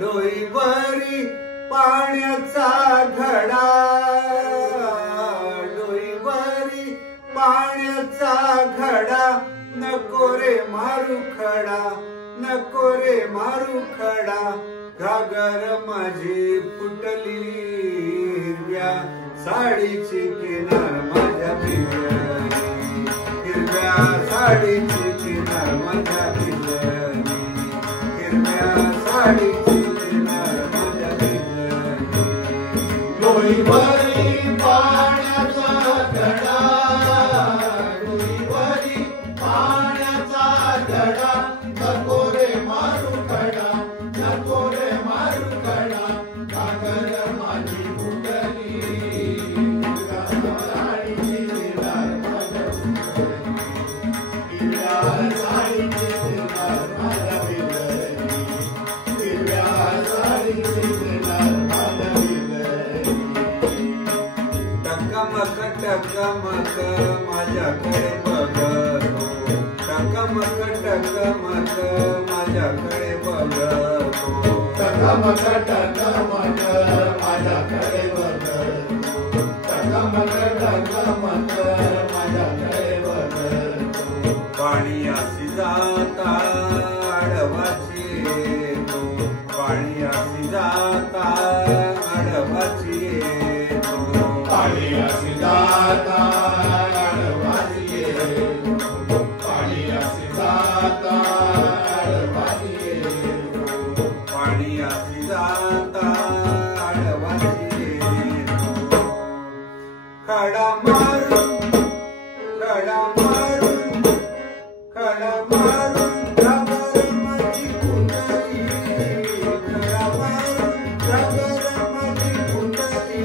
डोईवरी पाण्याचा घडा, डोईवरी पाण्याचा घडा, नको रे मारू खडा, नको रे मारू खडा, घागर माझी फुटली हिरव्या साडीची किनार माझ्या भिजली, हिरव्या साडीची किनार माझ्या भिजली, हिरव्या साडीची किनार माझ्या भिजली. डोईवरी पाण्याचा घडा, डोईवरी पाण्याचा घडा, नको रे मारू खडा, नको रे मारू खडा, घागर माझी फुटली हिरव्या साडीची किनार माझ्या भिजली, हिरव्या साडीची किनार माझ्या भिजली, हिरव्या साडीची किनार माझ्या भिजली. टकमक टकमक माझ्याकडे बघतो, टकमक टकमक माझ्याकडे बघतो, टकमक टकमक माझ्याकडे बघतो, टकमक टकमक माझ्याकडे बघतो. पाणी अशी जाता आडवाची येतो, पाणी अशी जाता आडवाची येतो, पाणी अशी जाता आडवाची येतो, पाणी अशी जाता आडवाची येतो, पाणी अशी जाता आडवाची येतो. खडा मारून, खडा मारून, खडा मारून घागर माझी फुटली, खडा मारून घागर माझी फुटली,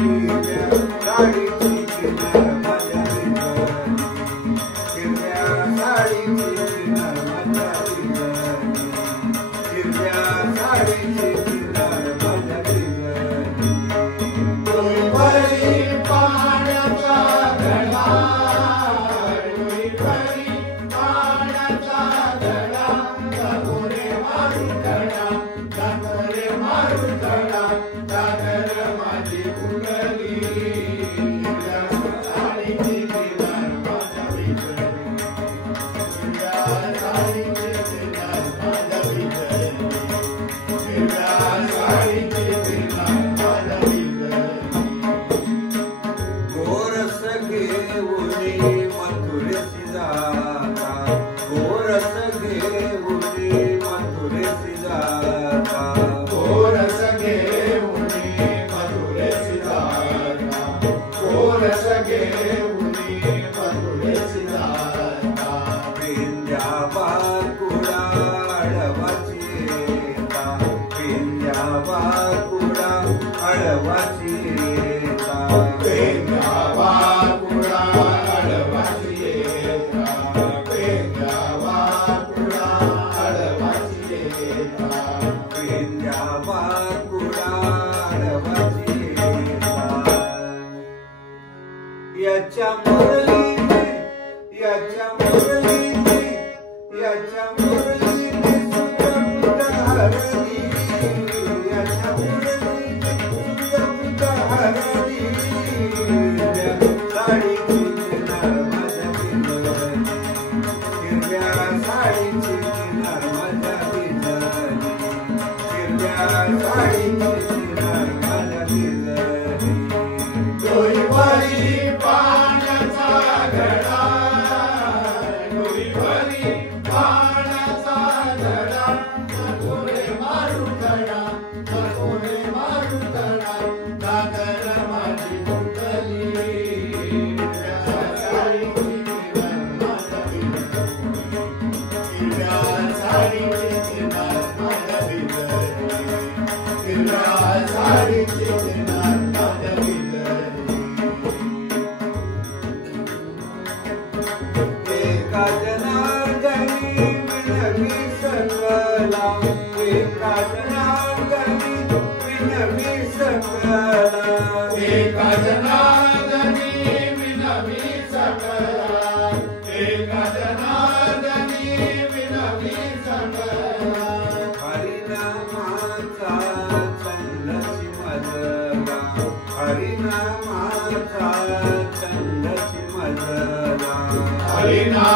हिरव्या साडीची किनार माझ्या भिजली, हिरव्या साडीची किनार माझ्या भिजली, हिरव्या साडीची किनार माझ्या भिजली. डोईवरी पाण्याचा घडा, डोईवरी पाण्याचा घडा, नको रे मारू खडा, नको रे मारू खडा, घागर माझी फुटली हिरव्या साडीची किनार माझ्या भिजली, हिरव्या साडीची किनार माझ्या भिजली, हिरव्या साडीची किनार माझ्या भिजली. गोरस घेऊनी मथुरेसी जाता, गोरस घेऊनी मथुरेसी जाता, गोरस घेऊनी मथुरेसी जाता, गोरस घेऊनी मथुरेसी जाता. पिंज्या बाकुडा आडवाची येता, पिंज्या बाकुडा आडवाची येता, पिंज्या बाकुडा आडवाची येता, पिंज्या बाकुडा आडवाची येता, पिंज्या बाकुडा आडवाची येता. याच्या मुरलीने, याच्या मुरलीने, याच्या मुरलीने सुखपुट हरली, याच्या मुरलीने सुखपुट हरली, हिरव्या साडीची किनार माझ्या भिजली, हिरव्या साडीची किनार माझ्या भिजली, हिरव्या साडीची किनार माझ्या भिजली. डोईवरी पाण्याचा घडा, डोईवरी पाण्याचा घडा, नको रे मारू खडा, नको रे मारू खडा, घागर माझी फुटली हिरव्या साडीची किनार माझ्या भिजली, हिरव्या साडीची किनार माझ्या भिजली, हिरव्या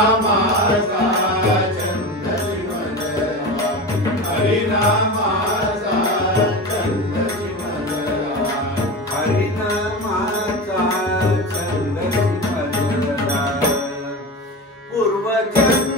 हरिनामाचा छंद विमलवा हरिनामाचा छंद विमलवा हरिनामाचा छंद विमलवा पूर्वजन्म